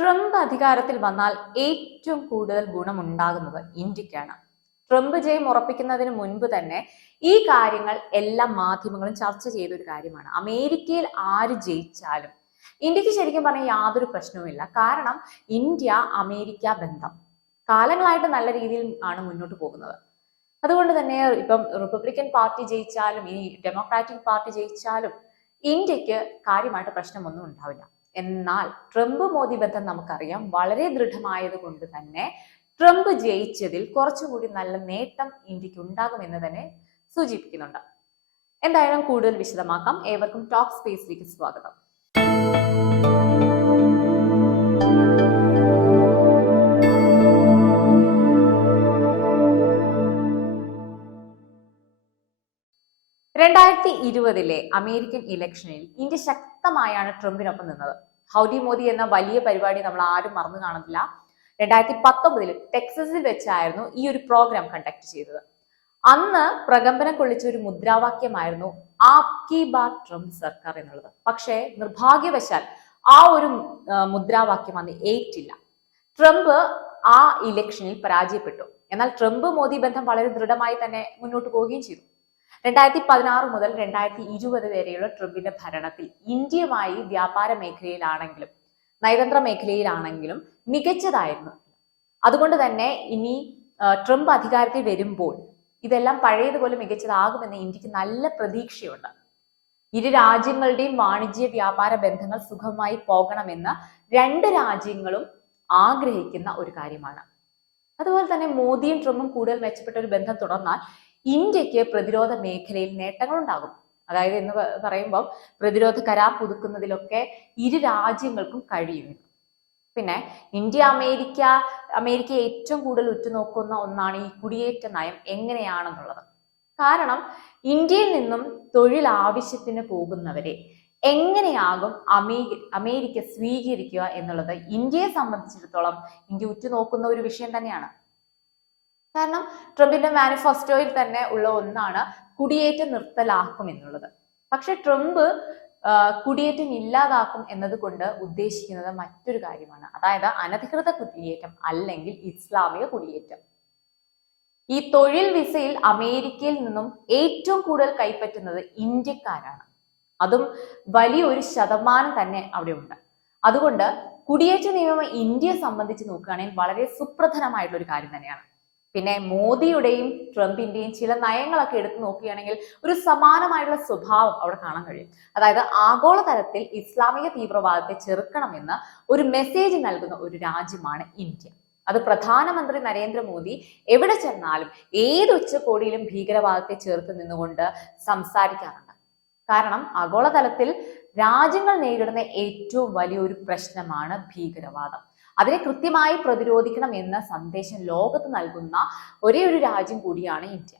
Trump അധികാരത്തിൽ വന്നാൽ ഏറ്റവും കൂടുതൽ ഗുണമുണ്ടാകുന്നത് ഇന്ത്യക്കാണ്. ട്രംപ് ജയം ഉറപ്പിക്കുന്നതിന് മുൻപ് തന്നെ ഈ കാര്യങ്ങൾ എല്ലാ മാധ്യമങ്ങളും ചർച്ച ചെയ്ത ഒരു കാര്യമാണ്. അമേരിക്കയിൽ ആര് ജയിച്ചാലും ഇന്ത്യക്ക് ശരിക്കും പറഞ്ഞാൽ യാതൊരു പ്രശ്നവുമില്ല. കാരണം ഇന്ത്യ അമേരിക്ക ബന്ധം കാലങ്ങളായിട്ട് നല്ല രീതിയിൽ ആണ് മുന്നോട്ട് പോകുന്നത്. അതുകൊണ്ട് തന്നെ ഇപ്പം റിപ്പബ്ലിക്കൻ പാർട്ടി ജയിച്ചാലും ഈ ഡെമോക്രാറ്റിക് പാർട്ടി ജയിച്ചാലും ഇന്ത്യക്ക് കാര്യമായിട്ട് പ്രശ്നമൊന്നും ഉണ്ടാവില്ല. എന്നാൽ ട്രംപ് മോദി ബന്ധം നമുക്കറിയാം വളരെ ദൃഢമായത് കൊണ്ട് തന്നെ ട്രംപ് ജയിച്ചതിൽ കുറച്ചുകൂടി നല്ല നേട്ടം ഇന്ത്യക്ക് ഉണ്ടാകുമെന്ന് തന്നെ സൂചിപ്പിക്കുന്നുണ്ട്. എന്തായാലും കൂടുതൽ വിശദമാക്കാം. ഏവർക്കും ടോക്ക് സ്പേസിലേക്ക് സ്വാഗതം. രണ്ടായിരത്തി 20 അമേരിക്കൻ ഇലക്ഷനിൽ ഇന്ത്യ ശക്തമായാണ് ട്രംപിനൊപ്പം നിന്നത്. ഹൗഡി മോദി എന്ന വലിയ പരിപാടി നമ്മൾ ആരും മറന്നു കാണുന്നില്ല. 2019 ടെക്സസിൽ വെച്ചായിരുന്നു ഈ ഒരു പ്രോഗ്രാം കണ്ടക്ട് ചെയ്തത്. അന്ന് പ്രകമ്പനം കൊള്ളിച്ച ഒരു മുദ്രാവാക്യമായിരുന്നു ആപ്കി ബാത് ട്രംപ് സർക്കാർ എന്നുള്ളത്. പക്ഷേ നിർഭാഗ്യവശാൽ ആ ഒരു മുദ്രാവാക്യം അന്ന് ഏറ്റില്ല. ട്രംപ് ആ ഇലക്ഷനിൽ പരാജയപ്പെട്ടു. എന്നാൽ ട്രംപ് മോദി ബന്ധം വളരെ ദൃഢമായി തന്നെ മുന്നോട്ട് പോവുകയും ചെയ്തു. 2016 മുതൽ 2020 വരെയുള്ള ട്രംപിന്റെ ഭരണത്തിൽ ഇന്ത്യയുമായി വ്യാപാര മേഖലയിലാണെങ്കിലും നയതന്ത്ര മേഖലയിലാണെങ്കിലും മികച്ചതായിരുന്നു. അതുകൊണ്ട് തന്നെ ഇനി ട്രംപ് അധികാരത്തിൽ വരുമ്പോൾ ഇതെല്ലാം പഴയതുപോലെ മികച്ചതാകുമെന്ന് ഇന്ത്യക്ക് നല്ല പ്രതീക്ഷയുണ്ട്. ഇരു രാജ്യങ്ങളുടെയും വാണിജ്യ വ്യാപാര ബന്ധങ്ങൾ സുഖമായി പോകണമെന്ന് രണ്ട് രാജ്യങ്ങളും ആഗ്രഹിക്കുന്ന ഒരു കാര്യമാണ്. അതുപോലെ തന്നെ മോദിയും ട്രംപും കൂടുതൽ മെച്ചപ്പെട്ട ഒരു ബന്ധം തുടർന്നാൽ ഇന്ത്യക്ക് പ്രതിരോധ മേഖലയിൽ നേട്ടങ്ങൾ ഉണ്ടാകും. അതായത് എന്ന് പറയുമ്പോൾ പ്രതിരോധ കരാർ പുതുക്കുന്നതിലൊക്കെ ഇരു രാജ്യങ്ങൾക്കും കഴിയും. പിന്നെ ഇന്ത്യ അമേരിക്ക ഏറ്റവും കൂടുതൽ ഉറ്റുനോക്കുന്ന ഒന്നാണ് ഈ കുടിയേറ്റ നയം എങ്ങനെയാണെന്നുള്ളത്. കാരണം ഇന്ത്യയിൽ നിന്നും തൊഴിൽ ആവശ്യത്തിന് പോകുന്നവരെ എങ്ങനെയാകും അമേരിക്ക സ്വീകരിക്കുക എന്നുള്ളത് ഇന്ത്യയെ സംബന്ധിച്ചിടത്തോളം ഇന്ത്യ ഉറ്റുനോക്കുന്ന ഒരു വിഷയം തന്നെയാണ്. കാരണം ട്രംപിന്റെ മാനിഫെസ്റ്റോയിൽ തന്നെ ഉള്ള ഒന്നാണ് കുടിയേറ്റം നിർത്തലാക്കും എന്നുള്ളത്. പക്ഷെ ട്രംപ് കുടിയേറ്റം ഇല്ലാതാക്കും എന്നതുകൊണ്ട് ഉദ്ദേശിക്കുന്നത് മറ്റൊരു കാര്യമാണ്. അതായത് അനധികൃത കുടിയേറ്റം അല്ലെങ്കിൽ ഇസ്ലാമിക കുടിയേറ്റം. ഈ തൊഴിൽ വിസയിൽ അമേരിക്കയിൽ നിന്നും ഏറ്റവും കൂടുതൽ കൈപ്പറ്റുന്നത് ഇന്ത്യക്കാരാണ്. അതും വലിയൊരു ശതമാനം തന്നെ അവിടെ ഉണ്ട്. അതുകൊണ്ട് കുടിയേറ്റ നിയമം ഇന്ത്യയെ സംബന്ധിച്ച് നോക്കുകയാണെങ്കിൽ വളരെ സുപ്രധാനമായിട്ടുള്ള ഒരു കാര്യം തന്നെയാണ്. പിന്നെ മോദിയുടെയും ട്രംപിന്റെയും ചില നയങ്ങളൊക്കെ എടുത്തു നോക്കുകയാണെങ്കിൽ ഒരു സമാനമായിട്ടുള്ള സ്വഭാവം അവിടെ കാണാൻ കഴിയും. അതായത് ആഗോളതലത്തിൽ ഇസ്ലാമിക തീവ്രവാദത്തെ ചെറുക്കണമെന്ന് ഒരു മെസ്സേജ് നൽകുന്ന ഒരു രാജ്യമാണ് ഇന്ത്യ. അത് പ്രധാനമന്ത്രി നരേന്ദ്രമോദി എവിടെ ചെന്നാലും ഏത് ഉച്ചകോടിയിലും ഭീകരവാദത്തെ ചേർത്ത് നിന്നുകൊണ്ട് സംസാരിക്കാറുണ്ട്. കാരണം ആഗോളതലത്തിൽ രാജ്യങ്ങൾ നേരിടുന്ന ഏറ്റവും വലിയൊരു പ്രശ്നമാണ് ഭീകരവാദം. അതിനെ കൃത്യമായി പ്രതിരോധിക്കണം എന്ന സന്ദേശം ലോകത്ത് നൽകുന്ന ഒരേ ഒരു രാജ്യം കൂടിയാണ് ഇന്ത്യ.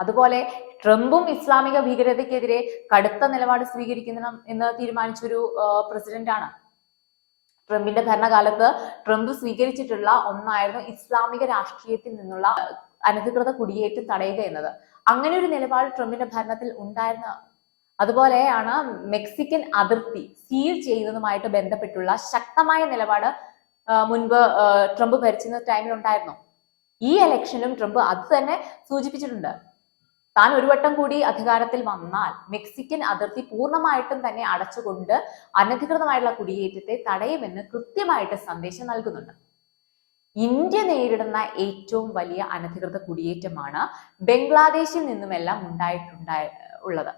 അതുപോലെ ട്രംപും ഇസ്ലാമിക ഭീകരതയ്ക്കെതിരെ കടുത്ത നിലപാട് സ്വീകരിക്കണം എന്ന് തീരുമാനിച്ചൊരു പ്രസിഡന്റാണ്. ട്രംപിന്റെ ഭരണകാലത്ത് ട്രംപ് സ്വീകരിച്ചിട്ടുള്ള ഒന്നായിരുന്നു ഇസ്ലാമിക രാഷ്ട്രീയത്തിൽ നിന്നുള്ള അനധികൃത കുടിയേറ്റം തടയുക എന്നത്. അങ്ങനെ ഒരു നിലപാട് ട്രംപിന്റെ ഭരണത്തിൽ ഉണ്ടായിരുന്ന. അതുപോലെയാണ് മെക്സിക്കൻ അതിർത്തി സീൽ ചെയ്യുന്നതുമായിട്ട് ബന്ധപ്പെട്ടുള്ള ശക്തമായ നിലപാട് മുൻപ് ട്രംപ് ഭരിച്ചിരുന്ന ടൈമിൽ ഉണ്ടായിരുന്നു. ഈ ഇലക്ഷനിലും ട്രംപ് അത് തന്നെ സൂചിപ്പിച്ചിട്ടുണ്ട്. താൻ ഒരു വട്ടം കൂടി അധികാരത്തിൽ വന്നാൽ മെക്സിക്കൻ അതിർത്തി പൂർണ്ണമായിട്ടും തന്നെ അടച്ചുകൊണ്ട് അനധികൃതമായിട്ടുള്ള കുടിയേറ്റത്തെ തടയുമെന്ന് കൃത്യമായിട്ട് സന്ദേശം നൽകുന്നുണ്ട്. ഇന്ത്യ നേരിടുന്ന ഏറ്റവും വലിയ അനധികൃത കുടിയേറ്റമാണ് ബംഗ്ലാദേശിൽ നിന്നുമെല്ലാം ഉള്ളത്.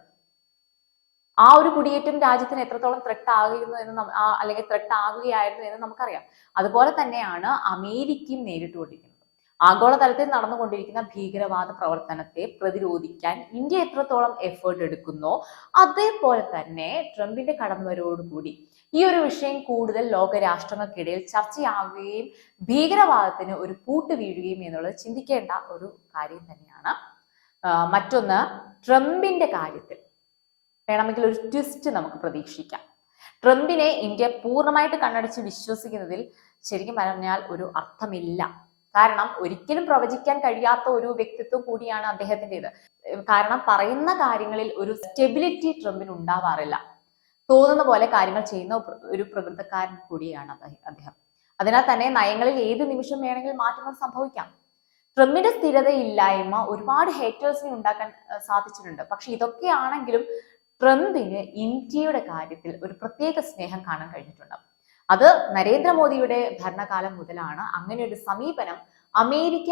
ആ ഒരു കുടിയേറ്റം രാജ്യത്തിന് എത്രത്തോളം ത്രെട്ട് ആകുന്നു എന്ന് അല്ലെങ്കിൽ ത്രെട്ട് ആകുകയായിരുന്നു എന്ന് നമുക്കറിയാം. അതുപോലെ തന്നെയാണ് അമേരിക്കയും നേരിട്ടുകൊണ്ടിരിക്കുന്നത്. ആഗോളതലത്തിൽ നടന്നുകൊണ്ടിരിക്കുന്ന ഭീകരവാദ പ്രവർത്തനത്തെ പ്രതിരോധിക്കാൻ ഇന്ത്യ എത്രത്തോളം എഫേർട്ട് എടുക്കുന്നോ അതേപോലെ തന്നെ ട്രംപിന്റെ കടന്നുവരവോടുകൂടി ഈ ഒരു വിഷയം കൂടുതൽ ലോകരാഷ്ട്രങ്ങൾക്കിടയിൽ ചർച്ചയാവുകയും ഭീകരവാദത്തിന് ഒരു പൂട്ട് വീഴുകയും എന്നുള്ളത് ചിന്തിക്കേണ്ട ഒരു കാര്യം തന്നെയാണ്. മറ്റൊന്ന്, ട്രംപിന്റെ കാര്യത്തിൽ വേണമെങ്കിൽ ഒരു ട്വിസ്റ്റ് നമുക്ക് പ്രതീക്ഷിക്കാം. ട്രംപിനെ ഇന്ത്യ പൂർണ്ണമായിട്ട് കണ്ണടച്ച് വിശ്വസിക്കുന്നതിൽ ശരിക്കും പറഞ്ഞാൽ ഒരു അർത്ഥമില്ല. കാരണം ഒരിക്കലും പ്രവചിക്കാൻ കഴിയാത്ത ഒരു വ്യക്തിത്വം കൂടിയാണ് അദ്ദേഹത്തിൻ്റെത്. കാരണം പറയുന്ന കാര്യങ്ങളിൽ ഒരു സ്റ്റെബിലിറ്റി ട്രംപിന് ഉണ്ടാവാറില്ല. തോന്നുന്ന പോലെ കാര്യങ്ങൾ ചെയ്യുന്ന ഒരു പ്രകൃതക്കാരൻ കൂടിയാണ് അദ്ദേഹം. അതിനാൽ തന്നെ നയങ്ങളിൽ ഏത് നിമിഷം വേണമെങ്കിലും മാറ്റങ്ങൾ സംഭവിക്കാം. ട്രംപിന്റെ സ്ഥിരതയില്ലായ്മ ഒരുപാട് ഹേറ്റേഴ്സിനെ ഉണ്ടാക്കാൻ സാധിച്ചിട്ടുണ്ട്. പക്ഷെ ഇതൊക്കെയാണെങ്കിലും ട്രംപിന് ഇന്ത്യയുടെ കാര്യത്തിൽ ഒരു പ്രത്യേക സ്നേഹം കാണാൻ കഴിഞ്ഞിട്ടുണ്ട്. അത് നരേന്ദ്രമോദിയുടെ ഭരണകാലം മുതലാണ് അങ്ങനെ ഒരു സമീപനം അമേരിക്ക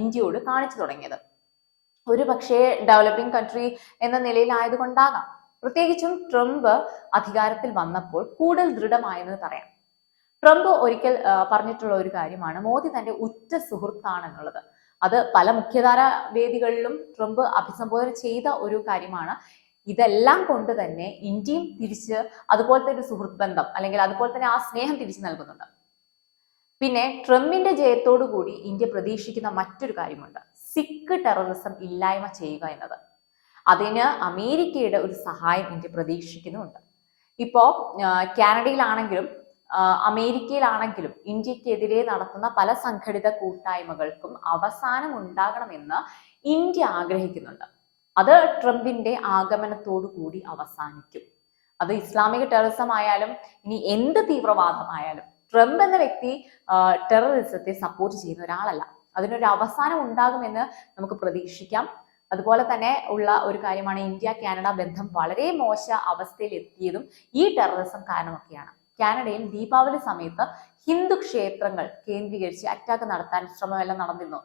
ഇന്ത്യയോട് കാണിച്ചു തുടങ്ങിയത്. ഒരു പക്ഷേ ഡെവലപ്പിംഗ് കൺട്രി എന്ന നിലയിലായതുകൊണ്ടാകാം. പ്രത്യേകിച്ചും ട്രംപ് അധികാരത്തിൽ വന്നപ്പോൾ കൂടുതൽ ദൃഢമായെന്ന് പറയാം. ട്രംപ് ഒരിക്കൽ പറഞ്ഞിട്ടുള്ള ഒരു കാര്യമാണ് മോദി തന്റെ ഉറ്റ സുഹൃത്താണെന്നുള്ളത്. അത് പല മുഖ്യധാര വേദികളിലും ട്രംപ് അഭിസംബോധന ചെയ്ത ഒരു കാര്യമാണ്. ഇതെല്ലാം കൊണ്ട് തന്നെ ഇന്ത്യയും തിരിച്ച് അതുപോലത്തെ ഒരു സുഹൃത്ത് ബന്ധം അല്ലെങ്കിൽ അതുപോലെ തന്നെ ആ സ്നേഹം തിരിച്ചു നൽകുന്നുണ്ട്. പിന്നെ ട്രംപിന്റെ ജയത്തോടു കൂടി ഇന്ത്യ പ്രതീക്ഷിക്കുന്ന മറ്റൊരു കാര്യമുണ്ട്, സിഖ് ടെററിസം ഇല്ലായ്മ ചെയ്യുക എന്നത്. അതിന് അമേരിക്കയുടെ ഒരു സഹായം ഇന്ത്യ പ്രതീക്ഷിക്കുന്നുമുണ്ട്. ഇപ്പോ കാനഡയിലാണെങ്കിലും അമേരിക്കയിലാണെങ്കിലും ഇന്ത്യക്കെതിരെ നടത്തുന്ന പല സംഘടിത കൂട്ടായ്മകൾക്കും അവസാനം ഉണ്ടാകണമെന്ന് ഇന്ത്യ ആഗ്രഹിക്കുന്നുണ്ട്. അത് ട്രംപിന്റെ ആഗമനത്തോടു കൂടി അവസാനിക്കും. അത് ഇസ്ലാമിക ടെററിസം ആയാലും ഇനി എന്ത് തീവ്രവാദമായാലും ട്രംപ് എന്ന വ്യക്തി ടെററിസത്തെ സപ്പോർട്ട് ചെയ്യുന്ന ഒരാളല്ല. അതിനൊരു അവസാനം ഉണ്ടാകുമെന്ന് നമുക്ക് പ്രതീക്ഷിക്കാം. അതുപോലെ തന്നെ ഉള്ള ഒരു കാര്യമാണ് ഇന്ത്യ കാനഡ ബന്ധം വളരെ മോശ അവസ്ഥയിൽ എത്തിയതും ഈ ടെററിസം കാരണമൊക്കെയാണ്. കാനഡയിൽ ദീപാവലി സമയത്ത് ഹിന്ദു ക്ഷേത്രങ്ങൾ കേന്ദ്രീകരിച്ച് അറ്റാക്ക് നടത്താൻ ശ്രമമെല്ലാം നടന്നിരുന്നു.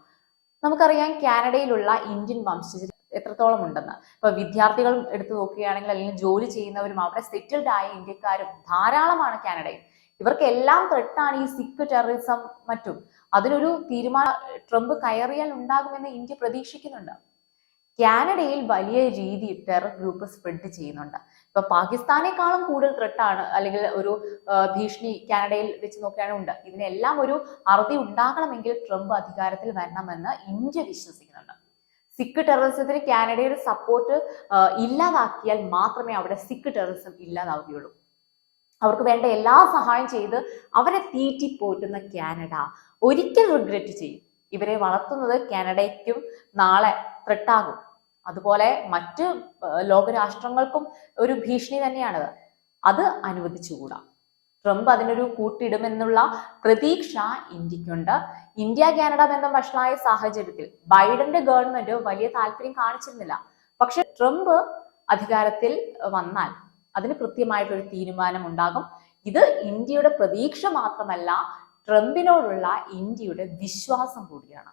നമുക്കറിയാം കാനഡയിലുള്ള ഇന്ത്യൻ വംശജർ എത്രത്തോളം ഉണ്ടെന്ന്. ഇപ്പൊ വിദ്യാർത്ഥികൾ എടുത്തു നോക്കുകയാണെങ്കിൽ അല്ലെങ്കിൽ ജോലി ചെയ്യുന്നവരും അവിടെ സെറ്റിൽഡ് ആയ ഇന്ത്യക്കാരും ധാരാളമാണ് കാനഡയിൽ. ഇവർക്കെല്ലാം ത്രെട്ടാണ് ഈ സിഖ് ടെററിസം മറ്റും. അതിനൊരു തീരുമാനം ട്രംപ് കയറിയാൽ ഉണ്ടാകുമെന്ന് ഇന്ത്യ പ്രതീക്ഷിക്കുന്നുണ്ട്. കാനഡയിൽ വലിയ രീതിയിൽ ടെറർ ഗ്രൂപ്പ് സ്പ്രെഡ് ചെയ്യുന്നുണ്ട്. ഇപ്പൊ പാകിസ്ഥാനേക്കാളും കൂടുതൽ ത്രെട്ടാണ് അല്ലെങ്കിൽ ഒരു ഭീഷണി കാനഡയിൽ വെച്ച് നോക്കുകയാണെങ്കിൽ ഉണ്ട്. ഇതിനെല്ലാം ഒരു അറുതി ഉണ്ടാകണമെങ്കിൽ ട്രംപ് അധികാരത്തിൽ വരണമെന്ന് ഇന്ത്യ വിശ്വസിക്കുന്നുണ്ട്. സിഖ് ടെററിസത്തിന് കാനഡയുടെ സപ്പോർട്ട് ഇല്ലാതാക്കിയാൽ മാത്രമേ അവിടെ സിഖ് ടെററിസം ഇല്ലാതാവുകയുള്ളൂ. അവർക്ക് വേണ്ട എല്ലാ സഹായം ചെയ്ത് അവരെ തീറ്റിപ്പോറ്റുന്ന കാനഡ ഒരിക്കൽ റിഗ്രറ്റ് ചെയ്യും. ഇവരെ വളർത്തുന്നത് കാനഡയ്ക്കും നാളെ ത്രെട്ടാകും. അതുപോലെ മറ്റ് ലോകരാഷ്ട്രങ്ങൾക്കും ഒരു ഭീഷണി തന്നെയാണത്. അത് അനുവദിച്ചുകൂടാ. ട്രംപ് അതിനൊരു കൂട്ടിടുമെന്നുള്ള പ്രതീക്ഷ ഇന്ത്യക്കുണ്ട്. ഇന്ത്യ കാനഡ ബന്ധം വഷളായ സാഹചര്യത്തിൽ ബൈഡന്റെ ഗവൺമെന്റ് വലിയ താല്പര്യം കാണിച്ചിരുന്നില്ല. പക്ഷെ ട്രംപ് അധികാരത്തിൽ വന്നാൽ അതിന് കൃത്യമായിട്ടൊരു തീരുമാനം ഉണ്ടാകും. ഇത് ഇന്ത്യയുടെ പ്രതീക്ഷ മാത്രമല്ല, ട്രംപിനോടുള്ള ഇന്ത്യയുടെ വിശ്വാസം കൂടിയാണ്.